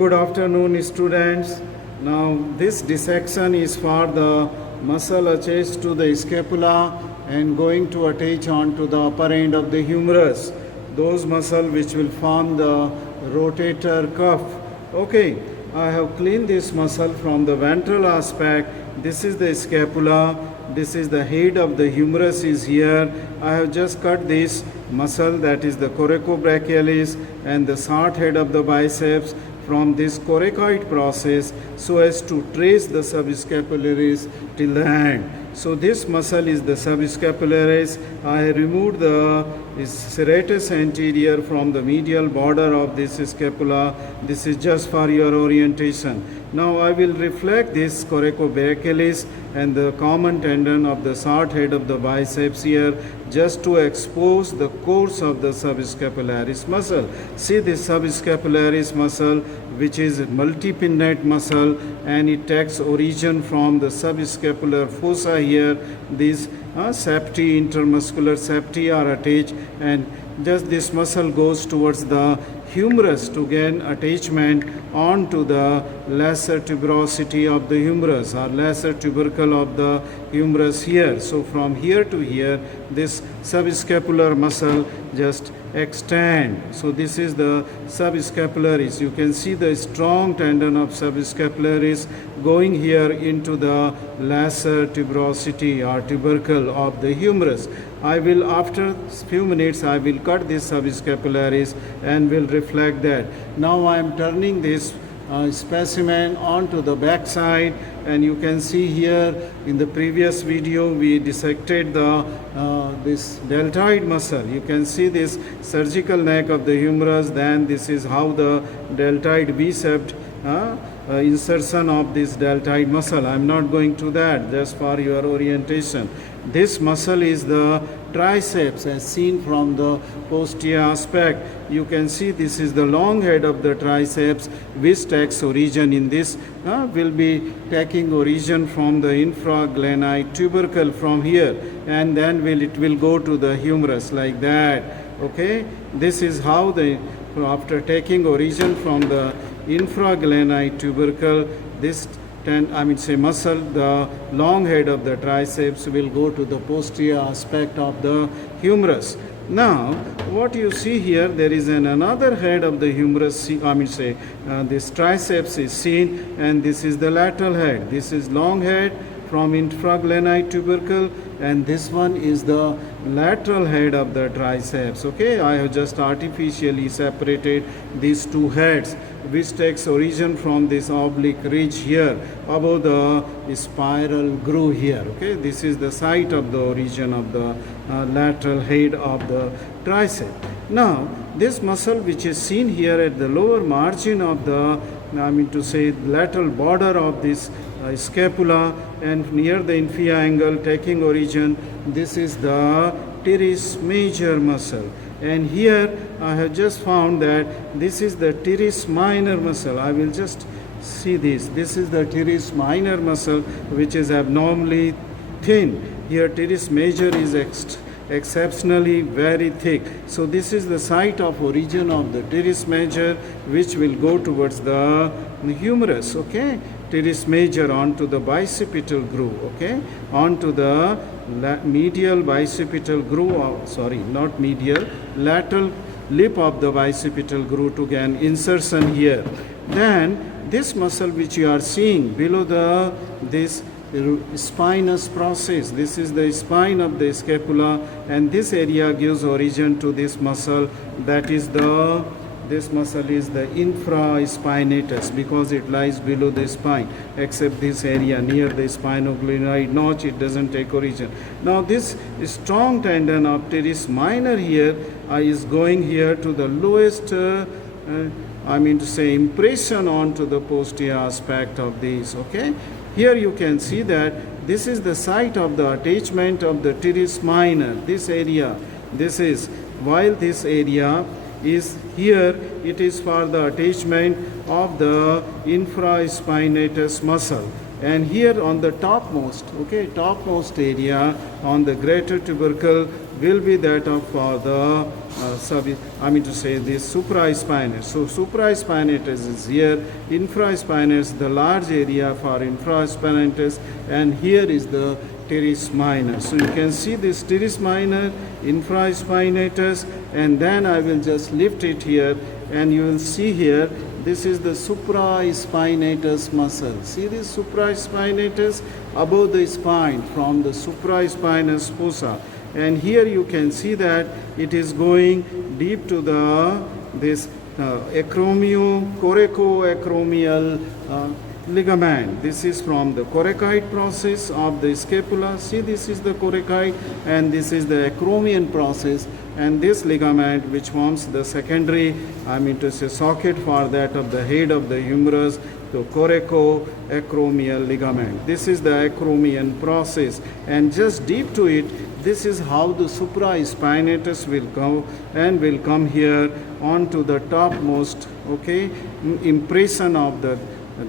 good afternoon, students. Now, this dissection is for the muscle attached to the scapula and going to attach onto the upper end of the humerus. Those muscles which will form the rotator cuff. Okay, I have cleaned this muscle from the ventral aspect. This is the scapula. This is the head of the humerus is here. I have just cut this muscle, that is the coracobrachialis, and the short head of the biceps from this coracoid process so as to trace the subscapularis till the end. So this muscle is the subscapularis. I removed the serratus anterior from the medial border of this scapula. This is just for your orientation. Now I will reflect this coracobrachialis and the common tendon of the short head of the biceps here, just to expose the course of the subscapularis muscle. See this subscapularis muscle, which is multipinnate muscle, and it takes origin from the subscapular fossa here. These septi, intermuscular septi are attached, and just this muscle goes towards the humerus to gain attachment onto the lesser tuberosity of the humerus or lesser tubercle of the humerus here. So from here to here, this subscapular muscle just extend. So this is the subscapularis. You can see the strong tendon of subscapularis going here into the lesser tuberosity or tubercle of the humerus. I will, after few minutes, I will cut this subscapularis and will reflect that. Now I am turning this specimen onto the back side, and you can see here in the previous video we dissected the this deltoid muscle. You can see this surgical neck of the humerus. Then this is how the deltoid biceps insertion of this deltoid muscle. I am not going to that, just for your orientation. This muscle is the triceps, as seen from the posterior aspect. You can see this is the long head of the triceps, which takes origin in this, will be taking origin from the infraglenoid tubercle from here, and then it will go to the humerus like that. Okay, this is how after taking origin from the infraglenoid tubercle, this muscle, the long head of the triceps will go to the posterior aspect of the humerus. Now, what you see here, there is another head of the humerus, this triceps is seen, and this is the lateral head. This is long head from infraglenoid tubercle, and this one is the lateral head of the triceps. Okay, I have just artificially separated these two heads, which takes origin from this oblique ridge here above the spiral groove here. Okay, this is the site of the origin of the lateral head of the tricep. Now, this muscle which is seen here at the lower margin of the lateral border of this scapula and near the inferior angle taking origin, this is the teres major muscle. And here I have just found that this is the teres minor muscle. I will just see this. This is the teres minor muscle, which is abnormally thin. Here teres major is exceptionally very thick. So this is the site of origin of the teres major, which will go towards the humerus. Okay, teres major onto the bicipital groove. Okay, onto the medial bicipital groove, not medial, lateral lip of the bicipital groove to gain insertion here. Then this muscle which you are seeing below this spinous process, this is the spine of the scapula, and this area gives origin to this muscle, that is this muscle is the infraspinatus, because it lies below the spine, except this area near the spinoglenoid notch, it doesn't take origin. Now this strong tendon of teres minor here is going here to the lowest impression onto the posterior aspect of this. Okay, here you can see that this is the site of the attachment of the teres minor. This area, while this area is here, it is for the attachment of the infraspinatus muscle. And here on the topmost area on the greater tubercle, will be that of this supraspinatus. So supraspinatus is here, infraspinatus, the large area for infraspinatus, and here is the teres minor. So you can see this teres minor, infraspinatus, and then I will just lift it here, and you will see here, this is the supraspinatus muscle. See this supraspinatus above the spine from the supraspinous fossa. And here you can see that it is going deep to this coracoacromial ligament. This is from the coracoid process of the scapula. See, this is the coracoid, and this is the acromion process, and this ligament which forms the secondary socket for that of the head of the humerus, the coracoacromial ligament. This is the acromion process, and just deep to it, this is how the supraspinatus will go and will come here onto the topmost impression of the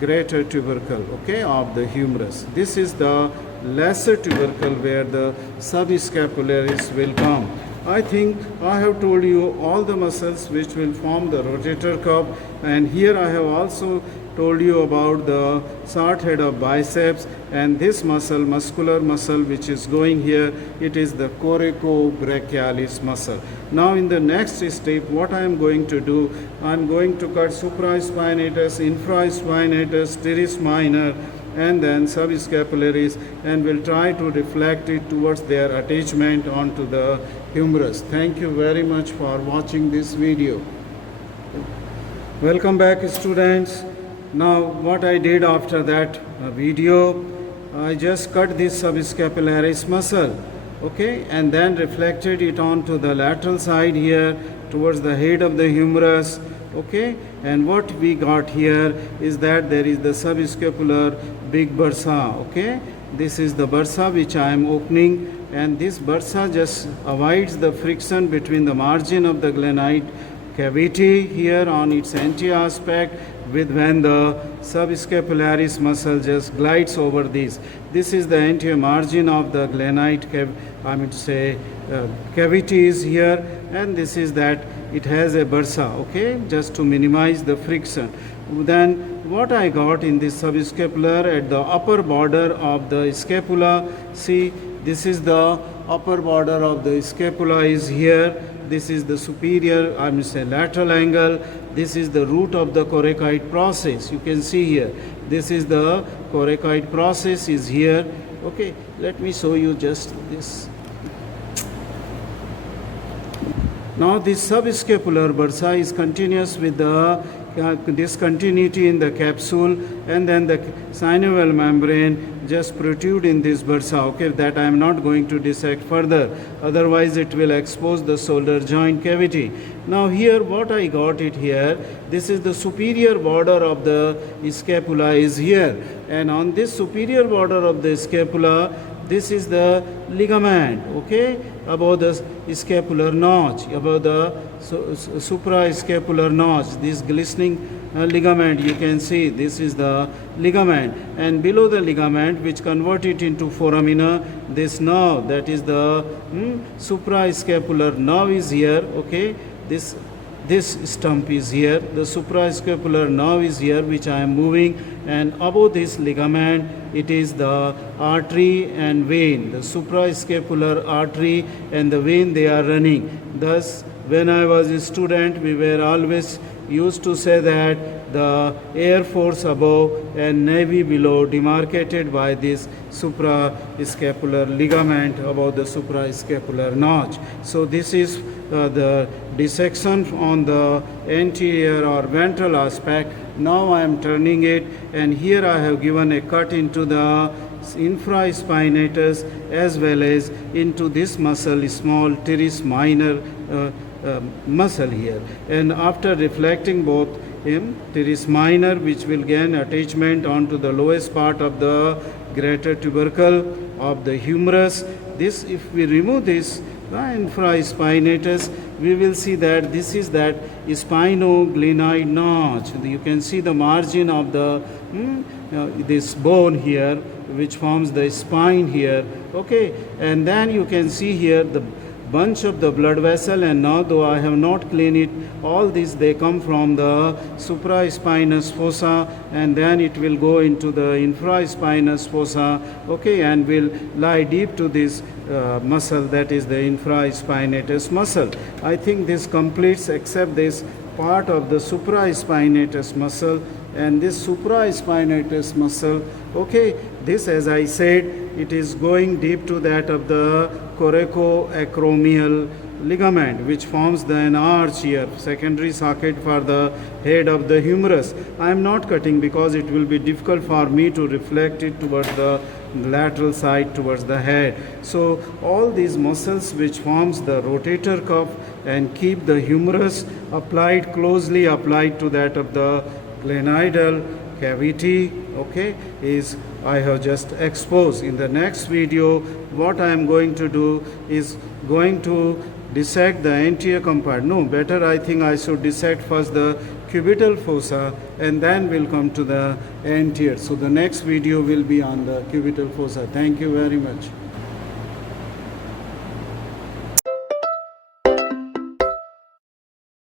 greater tubercle of the humerus. This is the lesser tubercle where the subscapularis will come. I think I have told you all the muscles which will form the rotator cuff, and here I have also told you about the short head of biceps, and this muscle, muscular muscle which is going here, it is the coracobrachialis muscle. Now in the next step, what I am going to do, I am going to cut supraspinatus, infraspinatus, teres minor, and then subscapularis, and will try to reflect it towards their attachment onto the humerus. Thank you very much for watching this video. Welcome back, students. Now what I did after that video, I just cut this subscapularis muscle, and then reflected it onto the lateral side here towards the head of the humerus. And what we got here is that there is the subscapular big bursa. This is the bursa which I am opening, and this bursa just avoids the friction between the margin of the glenoid cavity here on its anterior aspect with when the subscapularis muscle just glides over this. This is the anterior margin of the glenoid cavity is here, and this is that it has a bursa, just to minimize the friction. Then what I got in this subscapular at the upper border of the scapula, see, this is the upper border of the scapula is here. This is the superior, lateral angle. This is the root of the coracoid process. You can see here. This is the coracoid process is here. Let me show you just this. Now this subscapular bursa is continuous with the discontinuity in the capsule, and then the synovial membrane just protrude in this bursa, that I am not going to dissect further, otherwise it will expose the shoulder joint cavity. Now here what I got it here, this is the superior border of the scapula is here, and on this superior border of the scapula, this is the ligament, above the scapular notch, above the suprascapular notch, this glistening ligament, you can see this is the ligament, and below the ligament which convert it into foramina, this nerve, that is the suprascapular nerve is here, this stump is here, the suprascapular nerve is here which I am moving, and above this ligament it is the artery and vein, the suprascapular artery and the vein, they are running. Thus when I was a student, we were always used to say that the Air Force above and Navy below demarcated by this suprascapular ligament above the suprascapular notch. So this is the dissection on the anterior or ventral aspect. Now I am turning it, and here I have given a cut into the infraspinatus as well as into this muscle, small teres minor muscle here. And after reflecting both teres minor, which will gain attachment onto the lowest part of the greater tubercle of the humerus, this, if we remove this infraspinatus, we will see that this is that spinoglenoid notch. You can see the margin of the this bone here which forms the spine here, and then you can see here bunch of the blood vessel, and now though I have not cleaned it, all these they come from the supraspinous fossa, and then it will go into the infraspinous fossa, okay, and will lie deep to this muscle, that is the infraspinatus muscle. I think this completes except this part of the supraspinatus muscle. And this supraspinatus muscle, okay, this, as I said, it is going deep to that of the coracoacromial ligament, which forms an arch here, secondary socket for the head of the humerus. I am not cutting because it will be difficult for me to reflect it towards the lateral side, towards the head. So all these muscles which forms the rotator cuff and keep the humerus applied, closely applied to that of the glenoidal cavity, okay, is I have just exposed. In the next video, what I am going to do is going to dissect the anterior compartment. No, better I think I should dissect first the cubital fossa and then we'll come to the anterior. So the next video will be on the cubital fossa. Thank you very much.